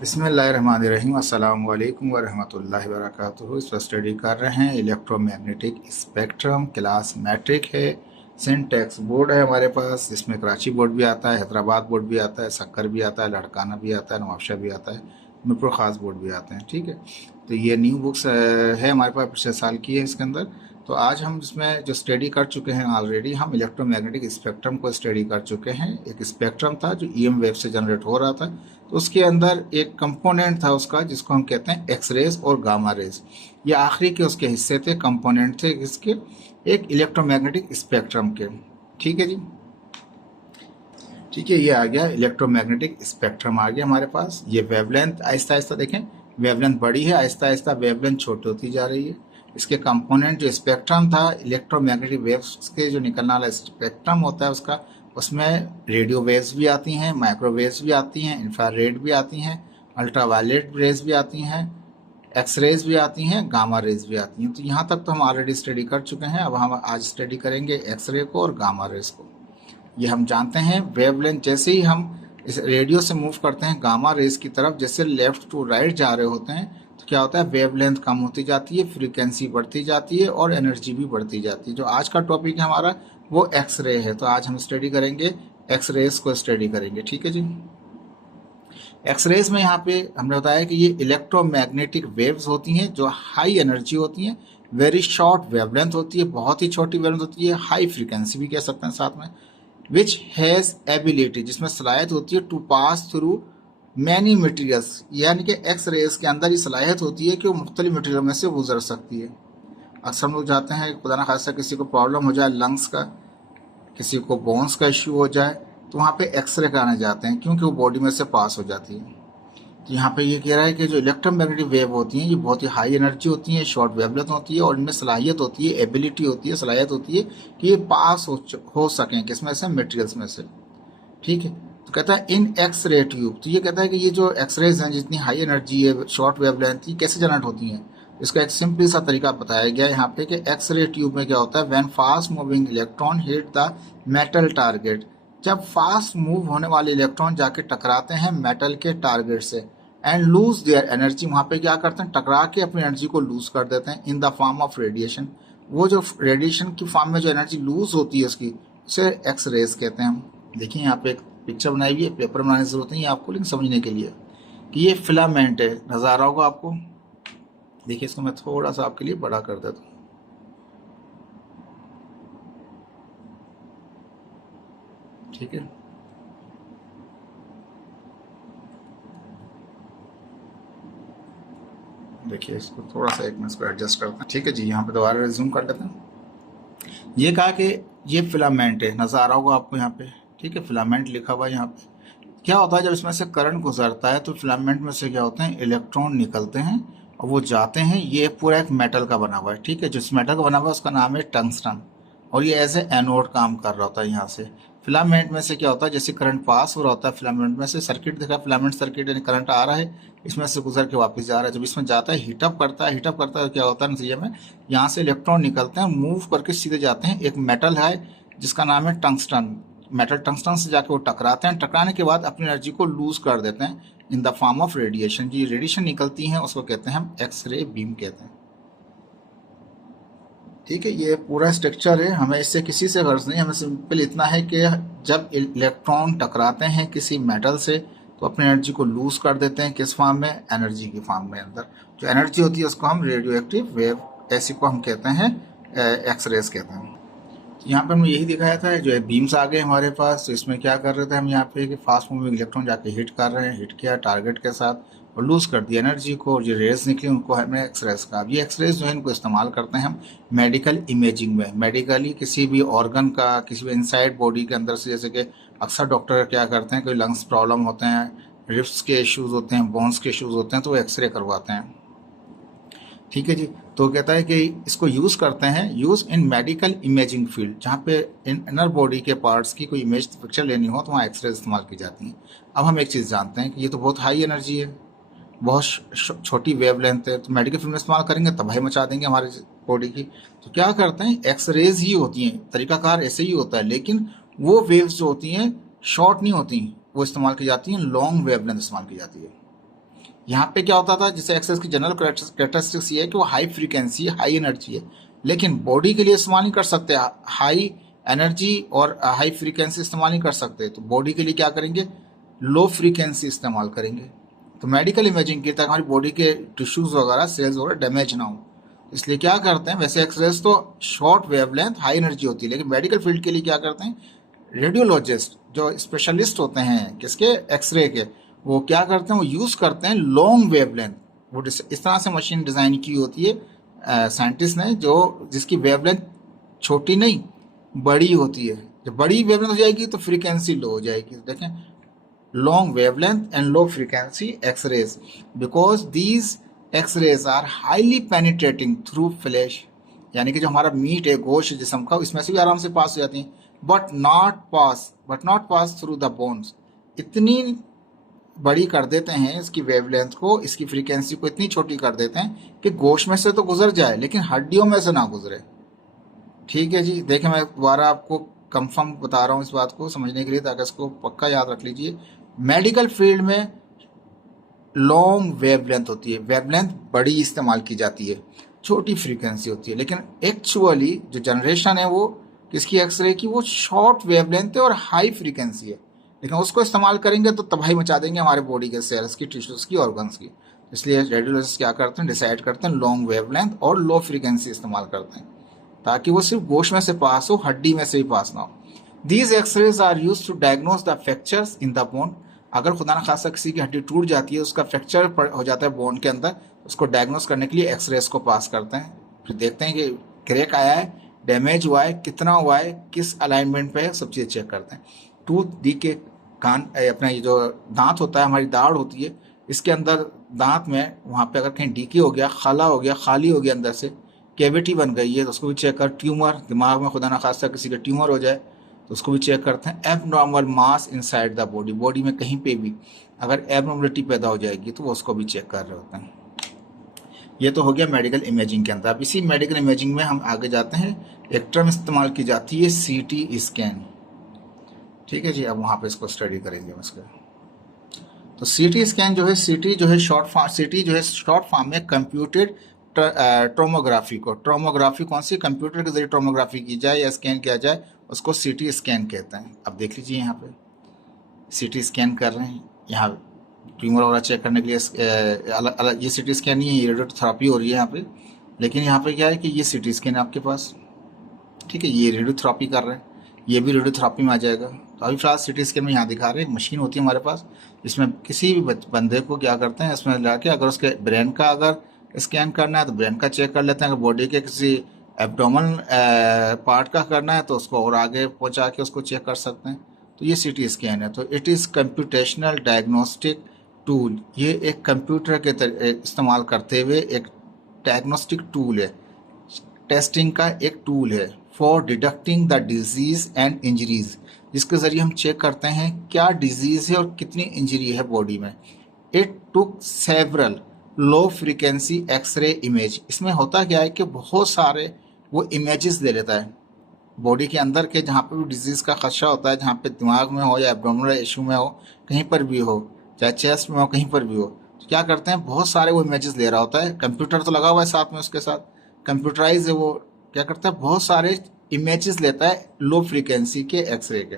बिस्मिल्लाहिर्रहमानिर्रहीम अस्सलाम वालेकुम वरहमतुल्लाहि वबरकातुहू। इस पर स्टडी कर रहे हैं इलेक्ट्रोमैग्नेटिक स्पेक्ट्रम, क्लास मैट्रिक है। सिंटेक्स बोर्ड है हमारे पास, जिसमें कराची बोर्ड भी आता है, हैदराबाद बोर्ड भी आता है, सक्कर भी आता है, लड़काना भी आता है, नवाबशाह भी आता है, मीरपुर ख़ास बोर्ड भी आते हैं। ठीक है, तो ये न्यू बुक्स है हमारे पास, पिछले साल की है इसके अंदर। तो आज हम इसमें जो स्टडी कर चुके हैं ऑलरेडी, हम इलेक्ट्रोमैग्नेटिक स्पेक्ट्रम को स्टडी कर चुके हैं। एक स्पेक्ट्रम था जो ईएम वेव से जनरेट हो रहा था, तो उसके अंदर एक कंपोनेंट था उसका, जिसको हम कहते हैं एक्स रेज और गामा रेज। ये आखिरी के उसके हिस्से थे, कंपोनेंट थे इसके एक इलेक्ट्रोमैग्नेटिक स्पेक्ट्रम के। ठीक है जी, ठीक है, ये आ गया इलेक्ट्रोमैग्नेटिक स्पेक्ट्रम आ गया हमारे पास। ये वेवलेंथ आहिस्ता आहिस्ता देखें, वेवलेंथ बड़ी है, आहिस्ता आहिस्ता वेवलेंथ छोटी होती जा रही है। इसके कंपोनेंट जो स्पेक्ट्रम था इलेक्ट्रोमैग्नेटिक वेव्स के, जो निकलने वाला स्पेक्ट्रम होता है उसका, उसमें रेडियो वेव्स भी आती हैं, माइक्रोवेव्स भी आती हैं, इंफ्रारेड भी आती हैं, अल्ट्रावायलेट रेज भी आती हैं, एक्स रेज भी आती हैं, गामा रेज भी आती हैं। तो यहाँ तक तो हम ऑलरेडी स्टडी कर चुके हैं। अब हम आज स्टडी करेंगे एक्स रे को और गामा रेज को। ये हम जानते हैं वेवलेंथ जैसे ही हम इस रेडियो से मूव करते हैं गामा रेज की तरफ, जैसे लेफ्ट टू राइट जा रहे होते हैं, तो क्या होता है, वेवलेंथ कम होती जाती है, फ्रीक्वेंसी बढ़ती जाती है और एनर्जी भी बढ़ती जाती है। जो आज का टॉपिक है हमारा वो एक्स रे है, तो आज हम स्टडी करेंगे एक्स रेज को स्टडी करेंगे। ठीक है जी, एक्स रेज में यहाँ पे हमने बताया कि ये इलेक्ट्रोमैग्नेटिक वेव्स होती हैं जो हाई एनर्जी होती हैं, वेरी शॉर्ट वेवलेंथ होती है, बहुत ही छोटी वेवलेंथ होती है, हाई फ्रीक्वेंसी भी कह सकते हैं साथ में, विच हैज़ एबिलिटी, जिसमें सलाहियत होती है to pass through many materials, यानी कि एक्स रेज के अंदर ये सलाहियत होती है कि वो मुख्तलिफ मटीरियल में से गुजर सकती है। अक्सर हम लोग जाते हैं, खुदा न खास्ता किसी को प्रॉब्लम हो जाए लंग्स का, किसी को बोन्स का इश्यू हो जाए, तो वहाँ पे एक्सरे कराने जाते हैं, क्योंकि वो बॉडी में से पास हो जाती है। तो यहाँ पे ये कह रहा है कि जो इलेक्ट्रोमैग्नेटिक वेव होती हैं ये बहुत ही हाई एनर्जी होती हैं, शॉर्ट वेवलेंथ होती है, और इनमें सलाहियत होती है, एबिलिटी होती है, सलाहियत होती है कि ये पास हो सकें किसमें से, मटेरियल्स में से। ठीक है, तो कहता है इन एक्स रे ट्यूब। तो ये कहता है कि ये जो एक्स रेज हैं जितनी हाई एनर्जी है, शॉर्ट वेवलेंथ, ये कैसे जनरेट होती हैं। इसका एक सिंपल सा तरीका बताया गया है यहाँ पे कि एक्स रे ट्यूब में क्या होता है, when fast moving electron hit the metal target, जब फास्ट मूव होने वाले इलेक्ट्रॉन जाके टकराते हैं मेटल के टारगेट से, एंड लूज देयर एनर्जी, वहाँ पे क्या करते हैं, टकरा के अपनी एनर्जी को लूज कर देते हैं, in the form of radiation. वो जो रेडिएशन की फॉर्म में जो एनर्जी लूज होती है उसकी, उसे एक्स रेज कहते हैं हम। देखिए यहाँ पे एक पिक्चर बनाई हुई है, पेपर बनाने की जरूरत नहीं है आपको, लेकिन समझने के लिए कि ये फिलामेंट है, नजर आ रहा होगा आपको। देखिए इसको मैं थोड़ा सा आपके लिए बड़ा कर देता हूँ। ठीक है, देखिए इसको थोड़ा सा एक मिनट इसको एडजस्ट करते हैं। ठीक है जी, यहाँ पे दोबारा रिज्यूम कर लेते हैं। ये कहा कि ये फिलामेंट है, नजर आ रहा होगा आपको यहाँ पे। ठीक है, फिलामेंट लिखा हुआ है यहाँ पे। क्या होता है, जब इसमें से करंट गुजरता है तो फिलामेंट में से क्या होते हैं, इलेक्ट्रॉन निकलते हैं और वो जाते हैं। ये पूरा एक मेटल का बना हुआ है। ठीक है, जिस मेटल का बना हुआ है उसका नाम है टंगस्टन, और ये एज ए एनोड काम कर रहा होता है। यहाँ से फिलामेंट में से क्या होता है, जैसे करंट पास हो रहा होता है फिलामेंट में से, सर्किट देखा, फिलामेंट सर्किट, यानी करंट आ रहा है, इसमें से गुजर के वापस जा रहा है। जब इसमें जाता है हीटअप करता है, हीटअप करता है, क्या होता है नतीजे में, यहाँ से इलेक्ट्रॉन निकलते हैं, मूव करके सीधे जाते हैं, एक मेटल है जिसका नाम है टंगस्टन, मेटल टंगस्टन से जाके वो टकराते हैं, टकराने के बाद अपनी एनर्जी को लूज कर देते हैं in the form of radiation. जी रेडिएशन निकलती है उसको कहते हैं हम एक्स रे बीम कहते हैं। ठीक है, ये पूरा स्ट्रक्चर है, हमें इससे किसी से गर्ज नहीं, हमें सिंपल इतना है कि जब इलेक्ट्रॉन टकराते हैं किसी मेटल से तो अपनी एनर्जी को लूज कर देते हैं, किस फॉर्म में, एनर्जी की फॉर्म में। अंदर जो एनर्जी होती है उसको हम रेडियो एक्टिव वेव, ऐसी को हम कहते हैं एक्स रेज कहते हैं। तो यहाँ पे हमने यही दिखाया था, जो है बीम्स आ गए हमारे पास। तो इसमें क्या कर रहे थे हम यहाँ पे कि फास्ट मूविंग इलेक्ट्रॉन जाके हिट कर रहे हैं, हिट किया टारगेट के साथ और लूज कर दिया एनर्जी को, और जो रेज निकली उनको हमने एक्सरेज कहा। ये एक्सरेज जो है इनको इस्तेमाल करते हैं हम मेडिकल इमेजिंग में, मेडिकली किसी भी ऑर्गन का, किसी भी इनसाइड बॉडी के अंदर से, जैसे कि अक्सर डॉक्टर क्या करते हैं, कोई लंग्स प्रॉब्लम होते हैं, रिब्स के इश्यूज होते हैं, बोन्स के इश्यूज होते हैं, तो वो एक्सरे करवाते हैं। ठीक है जी, तो कहता है कि इसको यूज़ करते हैं, use in medical imaging field, जहाँ पे इन इनर बॉडी के पार्ट्स की कोई इमेज पिक्चर लेनी हो तो वहाँ एक्सरे इस्तेमाल की जाती हैं। अब हम एक चीज़ जानते हैं कि ये तो बहुत हाई एनर्जी है, बहुत छोटी वेवलेंथ है, तो मेडिकल फील्ड में इस्तेमाल करेंगे तबाही मचा देंगे हमारे बॉडी की। तो क्या करते हैं, एक्सरेज ही होती हैं, तरीकाकार ऐसे ही होता है, लेकिन वो वेव्स जो होती हैं शॉर्ट नहीं होती, वो इस्तेमाल की जाती हैं, लॉन्ग वेवलेंथ इस्तेमाल की जाती है। यहाँ पे क्या होता था, जैसे एक्सरेज की जनरल कैरेक्टरिस्टिक्स ये है कि वो हाई फ्रीक्वेंसी हाई एनर्जी है, लेकिन बॉडी के लिए इस्तेमाल नहीं कर सकते। हाई एनर्जी और हाई फ्रीक्वेंसी इस्तेमाल नहीं कर सकते, तो बॉडी के लिए क्या करेंगे, लो फ्रीक्वेंसी इस्तेमाल करेंगे। तो मेडिकल इमेजिंग की, ताकि हमारी बॉडी के टिश्यूज वगैरह सेल्स वगैरह डैमेज ना हो, इसलिए क्या करते हैं, वैसे एक्सरेज तो शॉर्ट वेवलेंथ हाई एनर्जी होती है, लेकिन मेडिकल फील्ड के लिए क्या करते हैं, रेडियोलॉजिस्ट जो स्पेशलिस्ट होते हैं किसके, एक्सरे के, वो क्या करते हैं, वो यूज़ करते हैं लॉन्ग वेवलेंथ। वो इस तरह से मशीन डिज़ाइन की होती है साइंटिस्ट ने, जो जिसकी वेवलेंथ छोटी नहीं बड़ी होती है। जब बड़ी वेवलेंथ हो जाएगी तो फ्रीक्वेंसी लो हो जाएगी। तो देखें, long wavelength and low frequency X-rays, because these X-rays are highly penetrating through flesh, यानी कि जो हमारा मीट है, गोश्त है जिस्म का, इसमें से भी आराम से पास हो जाती हैं, but not pass through the bones. इतनी बड़ी कर देते हैं इसकी वेवलेंथ को, इसकी फ्रीक्वेंसी को इतनी छोटी कर देते हैं कि गोश्त में से तो गुजर जाए लेकिन हड्डियों में से ना गुजरे। ठीक है जी, देखें मैं दोबारा आपको कंफर्म बता रहा हूँ इस बात को समझने के लिए, ताकि इसको पक्का याद रख लीजिए। मेडिकल फील्ड में लॉन्ग वेवलेंथ होती है, वेवलेंथ बड़ी इस्तेमाल की जाती है, छोटी फ्रीक्वेंसी होती है, लेकिन एक्चुअली जो जनरेशन है वो किसकी, एक्सरे की, वो शॉर्ट वेवलेंथ है और हाई फ्रीक्वेंसी है, लेकिन उसको इस्तेमाल करेंगे तो तबाही मचा देंगे हमारे बॉडी के सेल्स की, टिश्यूज की, ऑर्गन्स की। इसलिए रेडियोलॉजिस्ट क्या करते हैं, डिसाइड करते हैं लॉन्ग वेवलेंथ और लो फ्रीक्वेंसी इस्तेमाल करते हैं, ताकि वो सिर्फ गोश्त में से पास हो, हड्डी में से भी पास ना हो। These X-rays are use to diagnose the fractures in the bone. अगर खुदा न खासा किसी की हड्डी टूट जाती है, उसका फ्रैक्चर हो जाता है बोन के अंदर, उसको डायग्नोज करने के लिए एक्सरेज को पास करते हैं। फिर देखते हैं कि क्रैक आया है, डैमेज हुआ है, कितना हुआ है, किस अलाइनमेंट पे है, सब चीज़ें चेक करते हैं। टूथ दी के कान, अपना ये जो दांत होता है, हमारी दाढ़ होती है, इसके अंदर दांत में वहाँ पे अगर कहीं डीके हो गया, खाला हो गया, खाली हो गया, अंदर से कैविटी बन गई है, तो उसको भी चेक कर। ट्यूमर, दिमाग में खुदा न खासा किसी का ट्यूमर हो जाए तो उसको भी चेक करते हैं। Abnormal mass inside the body, body में कहीं पे भी अगर एबनॉर्मलिटी पैदा हो जाएगी तो वो उसको भी चेक कर रहे होते हैं। ये तो हो गया मेडिकल इमेजिंग के अंदर। अब इसी मेडिकल इमेजिंग में हम आगे जाते हैं। एक टर्म इस्तेमाल की जाती है CT स्कैन। ठीक है जी, अब वहाँ पे इसको स्टडी करेंगे हम इसका। तो CT स्कैन जो है, CT जो है शॉर्ट फॉर्म में कंप्यूटेड ट्रोमोग्राफी को, ट्रोमोग्राफी कौन सी, कंप्यूटर के जरिए ट्रोमोग्राफी की जाए या स्कैन किया जाए, उसको CT स्कैन कहते हैं। अब देख लीजिए यहाँ पे CT स्कैन कर रहे हैं, यहाँ ट्यूमर वगैरह चेक करने के लिए अलग अलग, ये CT स्कैन नहीं है, ये रेडियोथेरेपी हो रही है यहाँ पे। लेकिन यहाँ पे क्या है कि ये CT स्कैन है आपके पास, ठीक है, ये रेडियोथेरेपी कर रहे हैं, ये भी रेडियोथेरेपी में आ जाएगा। तो अभी फिलहाल CT स्कैन में यहाँ दिखा रहे हैं, मशीन होती है हमारे पास, इसमें किसी भी बंदे को क्या करते हैं, इसमें ला के अगर उसके ब्रेन का अगर स्कैन करना है तो ब्रेन का चेक कर लेते हैं, अगर बॉडी के किसी एब्डोमन पार्ट का करना है तो उसको और आगे पहुंचा के उसको चेक कर सकते हैं। तो ये CT स्कैन है। तो it is computational diagnostic tool, ये एक कंप्यूटर के इस्तेमाल करते हुए एक डायग्नोस्टिक टूल है, टेस्टिंग का एक टूल है, for deducting the disease and injuries, जिसके ज़रिए हम चेक करते हैं क्या डिजीज़ है और कितनी इंजरी है बॉडी में। It took several low frequency X-ray image. इसमें होता क्या है कि बहुत सारे वो इमेजेस दे लेता है बॉडी के अंदर के, जहाँ पे भी डिजीज़ का खदशा होता है, जहाँ पे दिमाग में हो या एब्डोमिनल इशू में हो, कहीं पर भी हो, चाहे चेस्ट में हो, कहीं पर भी हो, तो क्या करते हैं, बहुत सारे वो इमेजेस ले रहा होता है। कंप्यूटर तो लगा हुआ है साथ में, उसके साथ कंप्यूटराइज है, वो क्या करता है, बहुत सारे इमेजेस लेता है लो फ्रीक्वेंसी के एक्सरे के,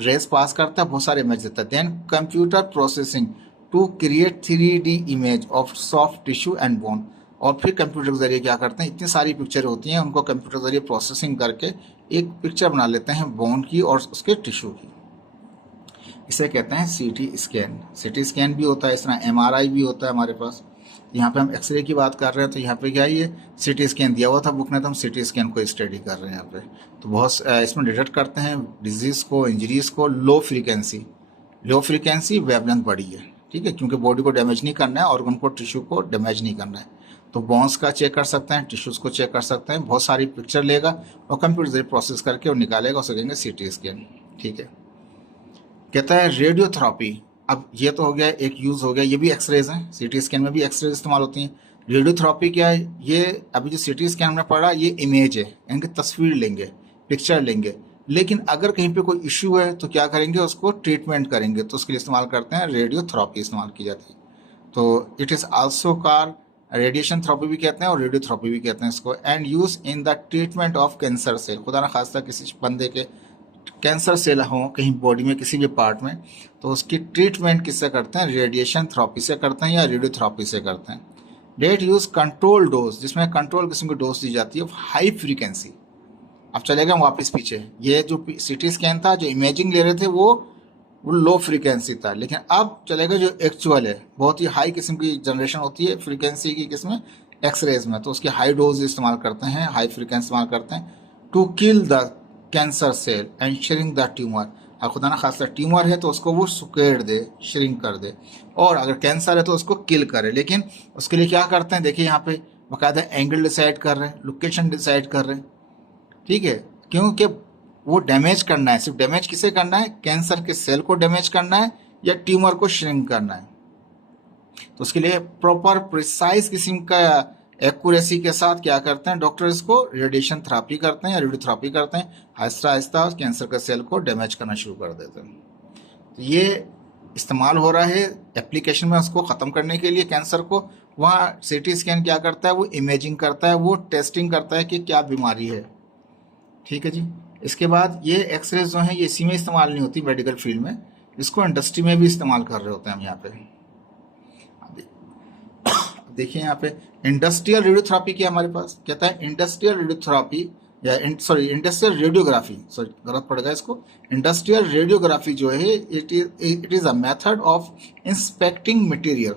रेस पास करता है, बहुत सारे इमेज देता है। Then computer processing to create 3D image of soft tissue and bone, और फिर कंप्यूटर के जरिए क्या करते हैं, इतनी सारी पिक्चर होती हैं, उनको कंप्यूटर के जरिए प्रोसेसिंग करके एक पिक्चर बना लेते हैं बोन की और उसके टिश्यू की। इसे कहते हैं CT स्कैन। CT स्कैन भी होता है, इस तरह MRI भी होता है हमारे पास। यहाँ पे हम एक्सरे की बात कर रहे हैं, तो यहाँ पे क्या है, ये CT स्कैन दिया हुआ था बुक में, तो हम CT स्कैन को स्टडी कर रहे हैं यहाँ पे। तो बहुत इसमें डिटेक्ट करते हैं डिजीज़ को, इंजरीज को, लो फ्रीक्वेंसी वेवलेंथ बड़ी है, ठीक है, क्योंकि बॉडी को डैमेज नहीं करना है, ऑर्गन को, टिश्यू को डैमेज नहीं करना है। तो बोन्स का चेक कर सकते हैं, टिश्यूज़ को चेक कर सकते हैं, बहुत सारी पिक्चर लेगा और कंप्यूटर से प्रोसेस करके और निकालेगा, उसे कहेंगे CT स्कैन। ठीक है, कहता है रेडियोथेरेपी। अब ये तो हो गया, एक यूज़ हो गया, ये भी एक्सरेज हैं, CT स्कैन में भी एक्सरेज इस्तेमाल होती हैं। रेडियोथेरेपी क्या है, ये अभी जो CT स्कैन हमने पढ़ा, ये इमेज है, इनकी तस्वीर लेंगे, पिक्चर लेंगे, लेकिन अगर कहीं पे कोई इश्यू है तो क्या करेंगे, उसको ट्रीटमेंट करेंगे, तो उसके लिए इस्तेमाल करते हैं रेडियोथेरेपी, इस्तेमाल की जाती है। तो it is also called radiation therapy भी कहते हैं और रेडियोथेरेपी भी कहते हैं इसको, and use in the treatment of cancer cell. खुदा ना खास्ता किसी बंदे के कैंसर सेल हो कहीं बॉडी में किसी भी पार्ट में, तो उसकी ट्रीटमेंट किससे करते हैं, रेडिएशन थेरेपी से करते हैं या रेडियोथेरेपी से करते हैं। डेट यूज कंट्रोल डोज, जिसमें कंट्रोल किस्म की डोज दी जाती है हाई फ्रीक्वेंसी। अब चलेगा वापस पीछे, ये जो सिटी स्कैन था जो इमेजिंग ले रहे थे वो लो फ्रीक्वेंसी था, लेकिन अब चलेगा जो एक्चुअल है बहुत ही हाई किस्म की जनरेशन होती है फ्रीक्वेंसी की किस्म एक्सरेज में, तो उसके हाई डोज इस्तेमाल करते हैं, हाई फ्रीक्वेंसी इस्तेमाल करते हैं to kill the cancer cell and shrink the tumour. अगर खुदा ना खासा ट्यूमर है तो उसको वो सुकेड़ दे, श्रिंक कर दे, और अगर कैंसर है तो उसको किल करे। लेकिन उसके लिए क्या करते हैं, देखिए यहाँ पे बाकायदा एंगल डिसाइड कर रहे हैं, लोकेशन डिसाइड कर रहे हैं, ठीक है, क्योंकि वो डैमेज करना है। सिर्फ डैमेज किसे करना है, कैंसर के सेल को डैमेज करना है या ट्यूमर को श्रिंक करना है। तो उसके लिए प्रॉपर प्रिसाइज किस्म का एक्यूरेसी के साथ क्या करते हैं डॉक्टर, इसको रेडिएशन थेरेपी करते हैं या रेडियोथेरेपी करते हैं, आहिस्ता आहिस्ता कैंसर के सेल को डैमेज करना शुरू कर देते हैं। तो ये इस्तेमाल हो रहा है एप्लीकेशन में उसको ख़त्म करने के लिए कैंसर को। वहाँ सीटी स्कैन क्या करता है, वो इमेजिंग करता है, वो टेस्टिंग करता है कि क्या बीमारी है, ठीक है जी। इसके बाद ये एक्सरेज जो है ये इसी में इस्तेमाल नहीं होती मेडिकल फील्ड में, इसको इंडस्ट्री में भी इस्तेमाल कर रहे होते हैं हम यहाँ पे। देखिए यहाँ पे इंडस्ट्रियल रेडियोथेरेपी क्या हमारे पास कहता है, इंडस्ट्रियल रेडियोथेरेपी या इंडस्ट्रियल रेडियोग्राफी, सॉरी गलत पड़ गया इसको, इंडस्ट्रियल रेडियोग्राफी जो है it is a method of inspecting material.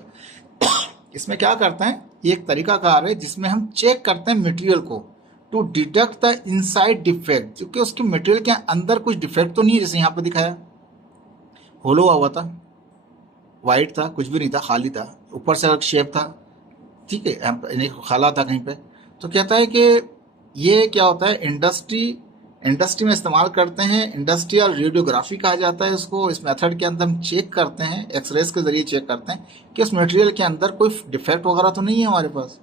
इसमें क्या करते हैं, ये एक तरीकाकार है जिसमें हम चेक करते हैं मटेरियल को to detect the inside defect, क्योंकि उसके मटेरियल के अंदर कुछ डिफेक्ट तो नहीं है, जैसे यहाँ पे दिखाया होलो हुआ था, वाइट था, कुछ भी नहीं था, खाली था, ऊपर से अलग शेप था, ठीक है, खाला था कहीं पे। तो कहता है कि ये क्या होता है, इंडस्ट्री में इस्तेमाल करते हैं, इंडस्ट्रियल रेडियोग्राफी कहा जाता है इसको। इस मेथड के अंदर हम चेक करते हैं, एक्सरेज के जरिए चेक करते हैं कि उस मटेरियल के अंदर कोई डिफेक्ट वगैरह तो नहीं है हमारे पास,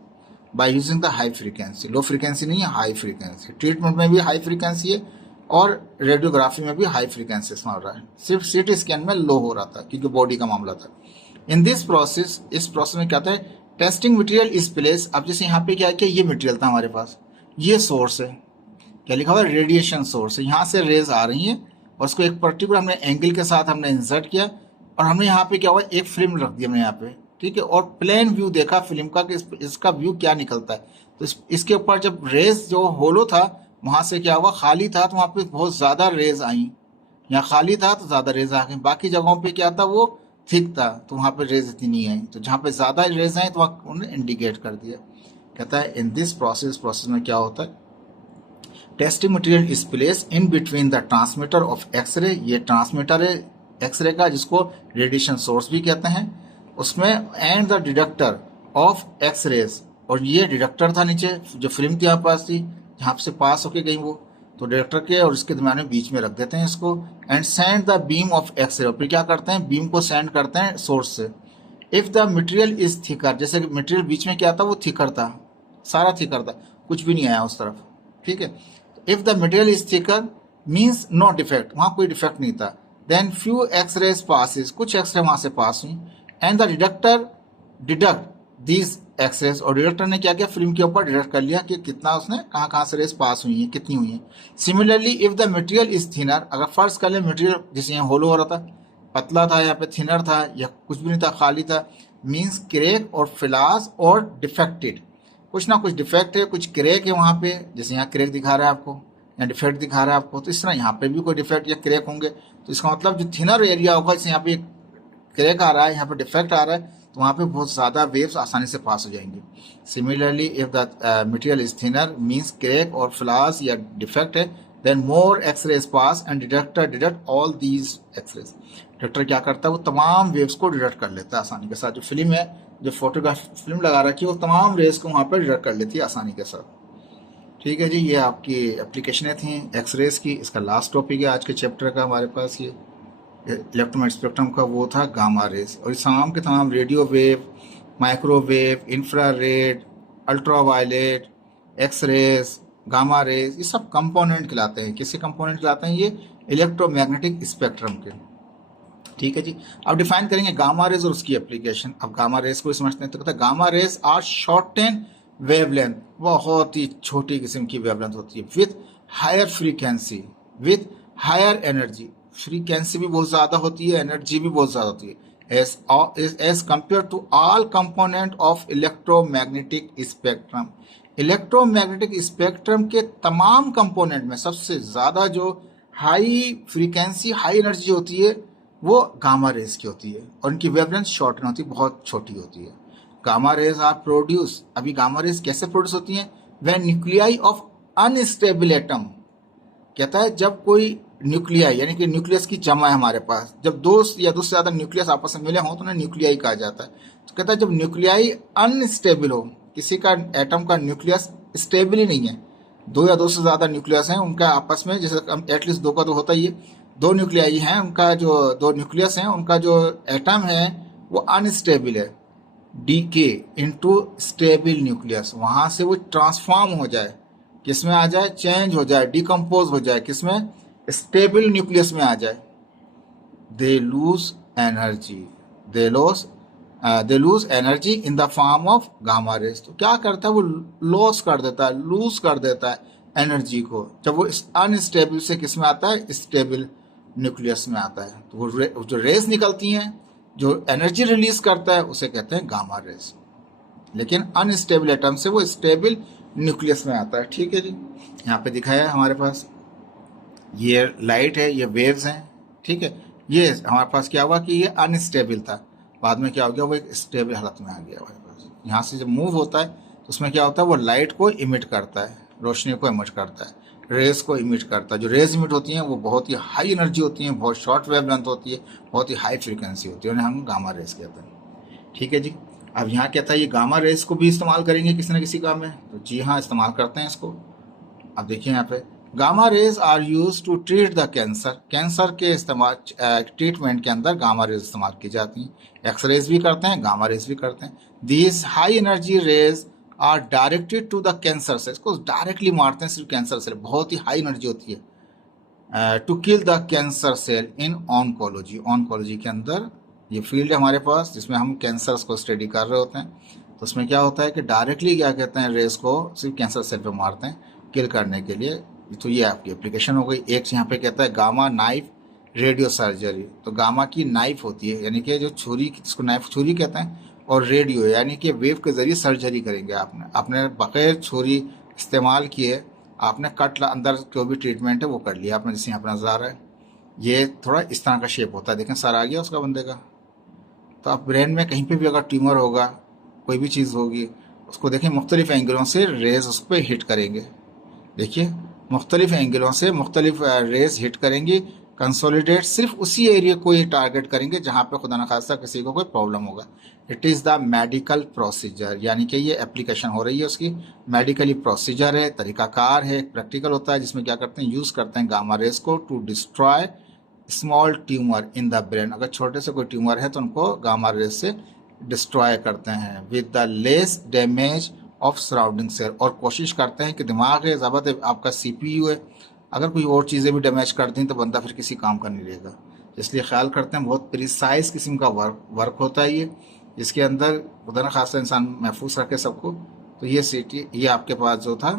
by using the high frequency. Low frequency नहीं है, हाई फ्रीक्वेंसी। ट्रीटमेंट में भी हाई फ्रीक्वेंसी है और रेडियोग्राफी में भी हाई फ्रीक्वेंसी इस्तेमाल हो रहा है, सिर्फ सीटी स्कैन में लो हो रहा था क्योंकि बॉडी का मामला था। इन दिस प्रोसेस, इस प्रोसेस में क्या था, टेस्टिंग मटेरियल इज प्लेस। अब जैसे यहाँ पे क्या है कि ये मटेरियल था हमारे पास, ये सोर्स है, क्या लिखा हुआ है, रेडिएशन सोर्स है, यहाँ से रेज आ रही हैं और उसको एक पर्टिकुलर हमने एंगल के साथ हमने इंसर्ट किया और हमने यहाँ पे क्या हुआ, एक फिल्म रख दी हमने यहाँ पे, ठीक है, और प्लेन व्यू देखा फिल्म का कि इसका व्यू क्या निकलता है। तो इसके ऊपर जब रेज जो होलो था वहां से क्या हुआ, खाली था तो वहां पे बहुत ज्यादा रेज आई, यहाँ खाली था तो ज्यादा रेज आ गई, बाकी जगहों पे क्या था वो थिक था तो वहां पे रेज इतनी नहीं आई, तो जहाँ पे ज्यादा रेज आई तो वहाँ उन्होंने इंडिकेट कर दिया। कहता है इन दिस प्रोसेस में क्या होता है, testing material is place in between the transmitter of X-ray, ये ट्रांसमीटर है एक्सरे का जिसको रेडिएशन सोर्स भी कहते हैं, उसमें and the detector of X-rays, और ये डिटेक्टर था नीचे जो फिल्म थी यहाँ पास थी जहाँ से पास होके गई वो, तो डिटेक्टर के और इसके दरम्यान में बीच में रख देते हैं इसको, and send the beam of X-ray, फिर क्या करते हैं बीम को सेंड करते हैं सोर्स से। If the material is thicker, जैसे कि मटेरियल बीच में क्या था वो थिकर था, सारा थिकर था, कुछ भी नहीं आया उस तरफ, ठीक है। If the material is thicker means no defect, वहां कोई डिफेक्ट नहीं था, देन फ्यू एक्सरेज पासिस, कुछ एक्सरे वहां से पास हुई, and the detector deduct these X-rays, और डिटेक्टर ने क्या किया फिल्म के ऊपर डिटेक्ट कर लिया कि कितना उसने कहाँ से रेस पास हुई है, कितनी हुई है। Similarly if the material is thinner, अगर फर्स्ट कर ले मटेरियल जैसे यहाँ होलो हो रहा था, पतला था, यहाँ पे थिनर था या कुछ भी नहीं था, खाली था, मीन्स क्रेक और फिलास और डिफेक्टेड, कुछ ना कुछ डिफेक्ट है, कुछ क्रेक है वहाँ पे, जैसे यहाँ क्रेक दिखा रहा है आपको या डिफेक्ट दिखा रहा है आपको, तो इस तरह यहाँ पे भी कोई डिफेक्ट या क्रेक होंगे, तो इसका मतलब जो थिनर एरिया होगा, जैसे यहाँ पे क्रेक आ रहा है, यहाँ पे डिफेक्ट आ रहा है, तो वहाँ पे बहुत ज़्यादा वेव्स आसानी से पास हो जाएंगी। Similarly if the material is thinner means crack और फ्लास या डिफेक्ट है, then more X-rays pass and detector detect all these X-rays. Detector क्या करता है वो तमाम वेव्स को डिटेक्ट कर लेता है आसानी के साथ, जो फिल्म है, जो फोटोग्राफ फिल्म लगा रखी है वो तमाम रेज को वहाँ पर डिटेक्ट कर लेती है आसानी के साथ। ठीक है जी, ये आपकी एप्लीकेशनें थी एक्सरेज की। इसका लास्ट टॉपिक है आज के चैप्टर का हमारे पास, ये इलेक्ट्रोमैग्नेटिक स्पेक्ट्रम का वो था गामा रेज, और इस तमाम के तमाम radio wave, microwave, infrared, ultraviolet, X-rays, gamma rays, ये सब कंपोनेंट कहलाते हैं। किसके कंपोनेंट कहलाते हैं? ये इलेक्ट्रोमैग्नेटिक स्पेक्ट्रम के। ठीक है जी। अब डिफाइन करेंगे गामा रेज और उसकी एप्लीकेशन। अब गामा रेज को भी समझते हैं। तो कहते हैं gamma rays are shorten wavelength, बहुत ही छोटी किस्म की वेवलेंथ होती है, with higher frequency, with higher energy. Frequency भी बहुत ज़्यादा होती है, एनर्जी भी बहुत ज़्यादा होती है, as compare to all component of electromagnetic spectrum. Electromagnetic spectrum के तमाम कंपोनेंट में सबसे ज़्यादा जो हाई फ्रीक्वेंसी हाई एनर्जी होती है वो गामा रेज की होती है, और उनकी वेवलेंथ शॉर्ट नहीं होती, बहुत छोटी होती है। गामा रेज आर प्रोड्यूस, अभी गामा रेज कैसे प्रोड्यूस होती हैं? When nuclei of unstable atom, कहता है जब कोई न्यूक्लियाई यानी कि न्यूक्लियस की जमा है हमारे पास, जब दो या दो से ज्यादा न्यूक्लियस आपस में मिले हों तो उन्हें न्यूक्लियाई कहा जाता है। तो कहता है जब न्यूक्लियाई अनस्टेबल हो, किसी का एटम का न्यूक्लियस स्टेबल ही नहीं है, दो या दो से ज्यादा न्यूक्लियस हैं उनका आपस में, जैसे एटलीस्ट दो का तो होता ही है, दो न्यूक्लियाई हैं उनका, जो दो न्यूक्लियस हैं उनका जो एटम है वो अनस्टेबल है, डीके इनटू स्टेबल न्यूक्लियस, वहां से वो ट्रांसफॉर्म हो जाए, किसमें आ जाए? चेंज हो जाए, डिकम्पोज हो जाए, किसमें? स्टेबल न्यूक्लियस में आ जाए। They lose energy, they loss they lose energy in the form of gamma rays. तो क्या करता है वो? लॉस कर देता है, लूज कर देता है एनर्जी को, जब वो अनस्टेबल से किस में आता है? स्टेबल न्यूक्लियस में आता है। तो वो जो रेज निकलती हैं, जो एनर्जी रिलीज करता है, उसे कहते हैं गामा रेज। लेकिन अनस्टेबल एटम से वो स्टेबल न्यूक्लियस में आता है। ठीक है जी, यहाँ पे दिखाया है हमारे पास, ये लाइट है, ये वेव्स हैं। ठीक है, ये हमारे पास क्या हुआ कि ये अनस्टेबल था, बाद में क्या हो गया? वो एक स्टेबल हालत में आ गया हमारे पास। यहाँ से जब मूव होता है तो उसमें क्या होता है? वो लाइट को इमिट करता है, रोशनी को इमिट करता है, रेज को इमिट करता है। जो रेज इमिट होती हैं वो बहुत ही हाई एनर्जी होती हैं, बहुत शॉर्ट वेवलेंथ होती है, बहुत ही हाई फ्रीक्वेंसी होती है, उन्हें हम गामा रेज कहते हैं। ठीक है जी। अब यहाँ कहता है ये गामा रेज को भी इस्तेमाल करेंगे किसी न किसी काम में, तो जी हाँ, इस्तेमाल करते हैं इसको। अब देखिए यहाँ पे, gamma rays are use to treat the cancer. Cancer के इस्तेमाल ट्रीटमेंट के अंदर गामा रेज इस्तेमाल की जाती हैं। एक्स रेज भी करते हैं, गामा रेज भी करते हैं। These high energy rays are directed to the cancer cell, इसको डायरेक्टली मारते हैं सिर्फ कैंसर सेल, बहुत ही हाई एनर्जी होती है। To kill the cancer cell in oncology, oncology के अंदर ये फील्ड है हमारे पास जिसमें हम कैंसर्स को स्टडी कर रहे होते हैं। तो उसमें क्या होता है कि डायरेक्टली क्या कहते हैं, रेस को सिर्फ कैंसर सेल पे मारते हैं किल करने के लिए। तो ये आपकी एप्लीकेशन हो गई। एक यहाँ पे कहता है गामा नाइफ रेडियो सर्जरी, तो गामा की नाइफ होती है, यानी कि जो छुरी, जिसको नाइफ छुरी कहते हैं, और रेडियो यानी कि वेव के जरिए सर्जरी करेंगे। आपने बगैर छुरी इस्तेमाल किए आपने कट अंदर जो भी ट्रीटमेंट है वो कर लिया आपने, जैसे यहाँ पर नजर आ रहा है। ये थोड़ा इस तरह का शेप होता है, देखें सर आ गया उसका बंदे का। तो आप ब्रेन में कहीं पे भी अगर ट्यूमर होगा, कोई भी चीज़ होगी, उसको देखें मुख्तलिफ एंगलों से रेज उस पर हिट करेंगे। देखिए मुख्तलिफ एंगलों से मुख्तलिफ रेज हिट करेंगी, कंसोलिडेट सिर्फ उसी एरिया को ही टारगेट करेंगे जहाँ पे खुदा न खास्ता किसी को कोई प्रॉब्लम होगा। It is the medical procedure, यानी कि ये एप्लीकेशन हो रही है उसकी, मेडिकली प्रोसीजर है, तरीकाकार है, प्रैक्टिकल होता है, जिसमें क्या करते हैं? यूज़ करते हैं गामा रेज को to destroy small tumour in the brain. अगर छोटे से कोई ट्यूमर है तो उनको गामा रेज से डिस्ट्रॉय करते हैं with the less damage of surrounding cell, और कोशिश करते हैं कि दिमाग है, ज़बत है, आपका सीपीयू है, अगर कोई और चीज़ें भी डैमेज कर दी तो बंदा फिर किसी काम का नहीं रहेगा। इसलिए ख्याल करते हैं, बहुत प्रिसाइज किस्म का वर्क होता है ये, जिसके अंदर खुदा न खासा इंसान महफूज रखे सबको। तो ये सीटी ये आपके पास जो था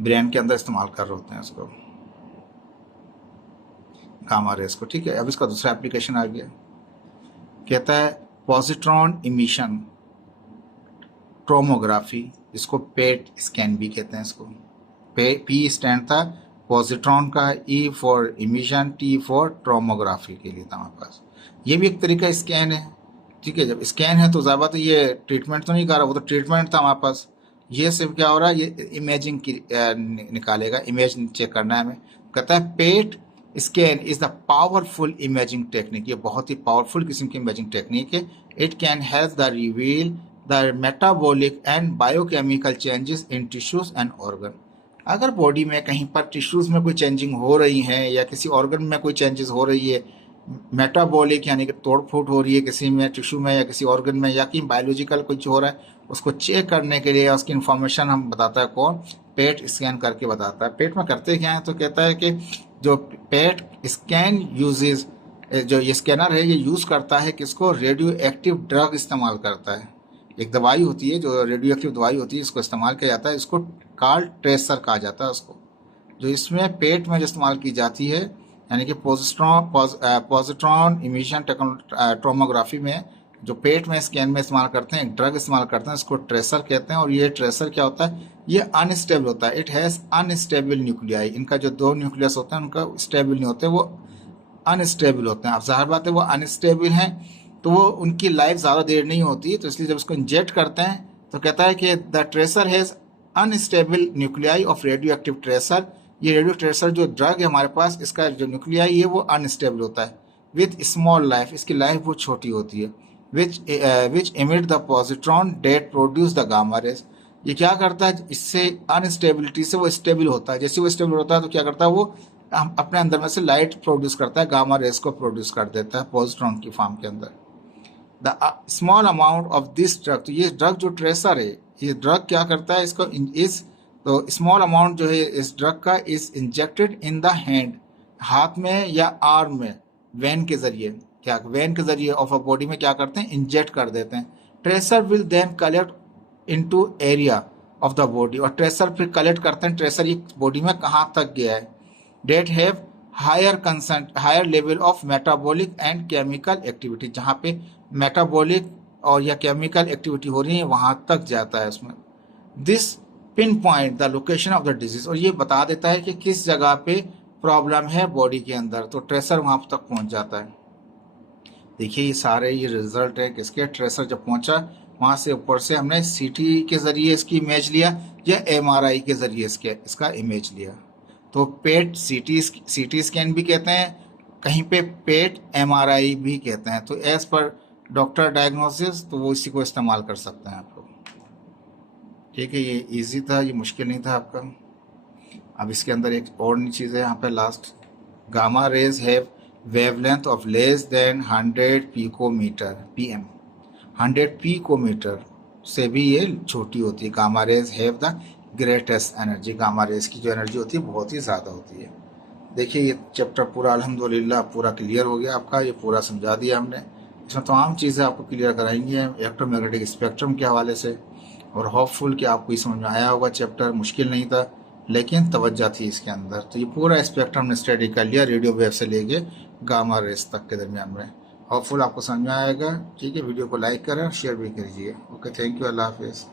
ब्रेन के अंदर इस्तेमाल कर रहे होते हैं उसको, गामा रेज को। ठीक है, अब इसका दूसरा एप्लीकेशन आ गया, कहता है पॉजिट्रॉन इमिशन ट्रोमोग्राफी, जिसको पेट स्कैन भी कहते हैं इसको। पी स्टैंड था पॉजिट्रॉन का, E for emission, T for tomography के लिए था हमारे पास। ये भी एक तरीका स्कैन है। ठीक है, जब स्कैन है तो ज़्यादा तो ये ट्रीटमेंट तो नहीं कर रहा, वो तो ट्रीटमेंट था हमारे पास। ये सिर्फ क्या हो रहा है, ये इमेजिंग की निकालेगा, इमेज चेक करना है हमें। कहता है PET scan is the powerful imaging technique, ये बहुत ही पावरफुल किस्म की इमेजिंग टेक्निक है। It can help the reveal the metabolic and biochemical changes in tissues and organ. अगर बॉडी में कहीं पर टिश्यूज में कोई चेंजिंग हो रही है या किसी ऑर्गन में कोई चेंजेस हो रही है, मेटाबॉलिक यानी कि तोड़ फूट हो रही है किसी में टिश्यू में या किसी ऑर्गन में, या कि बायोलॉजिकल कुछ हो रहा है, उसको चेक करने के लिए उसकी इन्फॉर्मेशन हम बताता है कौन? पेट स्कैन करके बताता है। पेट में करते क्या है, तो कहता है कि जो पेट स्कैन यूजेस जो ये स्कैनर है ये यूज़ करता है किसको, रेडियो एक्टिव ड्रग इस्तेमाल करता है। एक दवाई होती है जो रेडियो एक्टिव दवाई होती है, इसको इस्तेमाल किया जाता है, इसको कार्ल ट्रेसर कहा जाता है उसको, जो इसमें पेट में जो इस्तेमाल की जाती है, यानी कि पॉजिट्रॉन इमिशन टोमोग्राफी में जो पेट में स्कैन में इस्तेमाल करते हैं, एक ड्रग इस्तेमाल करते हैं, इसको ट्रेसर कहते हैं। और ये ट्रेसर क्या होता है, ये अनस्टेबल होता है, इट हैज़ अनस्टेबल न्यूक्लियाई। इनका जो 2 न्यूक्लियस होते हैं उनका स्टेबल नहीं होते, वो अनस्टेबल होते हैं। अब ज़ाहिर बात है वो अनस्टेबल हैं तो वो उनकी लाइफ ज़्यादा देर नहीं होती, तो इसलिए जब उसको इंजेक्ट करते हैं तो कहता है कि the tracer has unstable nuclei of radio active tracer. ये रेडियो ट्रेसर जो ड्रग है हमारे पास, इसका जो न्यूक्लियाई है वो अनस्टेबल होता है, विथ स्मॉल लाइफ, इसकी लाइफ बहुत छोटी होती है, which emit the positron that produce the gamma rays. ये क्या करता है, इससे अनस्टेबिलिटी से वो स्टेबल होता है, जैसे वो स्टेबल होता है तो क्या करता है वो अपने अंदर में से लाइट प्रोड्यूस करता है, गामा रेज को प्रोड्यूस कर देता है पॉजिट्रॉन की फॉर्म के अंदर। The small amount of this drug, तो ये ड्रग जो ट्रेसर है, ये ड्रग क्या करता है, इसको इस तो स्मॉल अमाउंट जो है इस ड्रग का is injected in the hand, हाथ में या आर्म में, वेन के जरिए, क्या वेन के जरिए ऑफ अ बॉडी में क्या करते हैं, इंजेक्ट कर देते हैं। Tracer will then collect into area of the body, और ट्रेसर फिर कलेक्ट करते हैं, ट्रेसर ये बॉडी में कहाँ तक गया है, that have higher level of metabolic and chemical activity, जहाँ पे मेटाबॉलिक और या केमिकल एक्टिविटी हो रही है वहाँ तक जाता है उसमें। This pin point the location of the disease, और ये बता देता है कि किस जगह पे प्रॉब्लम है बॉडी के अंदर, तो ट्रेसर वहाँ तक पहुँच जाता है। देखिए ये सारे ये रिजल्ट है किसके, ट्रेसर जब पहुँचा वहाँ से ऊपर से हमने सीटी के ज़रिए इसकी इमेज लिया या एमआरआई के ज़रिए इसका इमेज लिया। तो पेट सीटी स्कैन भी कहते हैं, कहीं पे पेट एमआरआई भी कहते हैं। तो एज पर डॉक्टर डायग्नोसिस तो वो इसी को इस्तेमाल कर सकते हैं आप लोग। ठीक है, ये इजी था, ये मुश्किल नहीं था आपका। अब इसके अंदर एक और चीज़ है यहाँ पे last, gamma rays have wavelength of less than 100 picometre pm, 100 picometre से भी ये छोटी होती है। Gamma rays have the greatest energy, gamma rays की जो एनर्जी होती है बहुत ही ज़्यादा होती है। देखिए ये चैप्टर पूरा अल्हम्दुलिल्लाह पूरा क्लियर हो गया आपका, ये पूरा समझा दिया हमने, इसमें तमाम चीज़ें आपको क्लियर कराएंगे इलेक्ट्रोमैग्नेटिक स्पेक्ट्रम के हवाले से। और होपफुल कि आपको ये समझ में आया होगा, चैप्टर मुश्किल नहीं था लेकिन तवज्जो थी इसके अंदर। तो ये पूरा स्पेक्ट्रम हमने स्टडी कर लिया, रेडियो वेव से लेके गामा रेज तक के दरमियान में। होपफुल आपको समझ में आएगा। ठीक है, वीडियो को लाइक करें, शेयर भी कीजिए। ओके, थैंक यू, अल्लाह हाफिज़।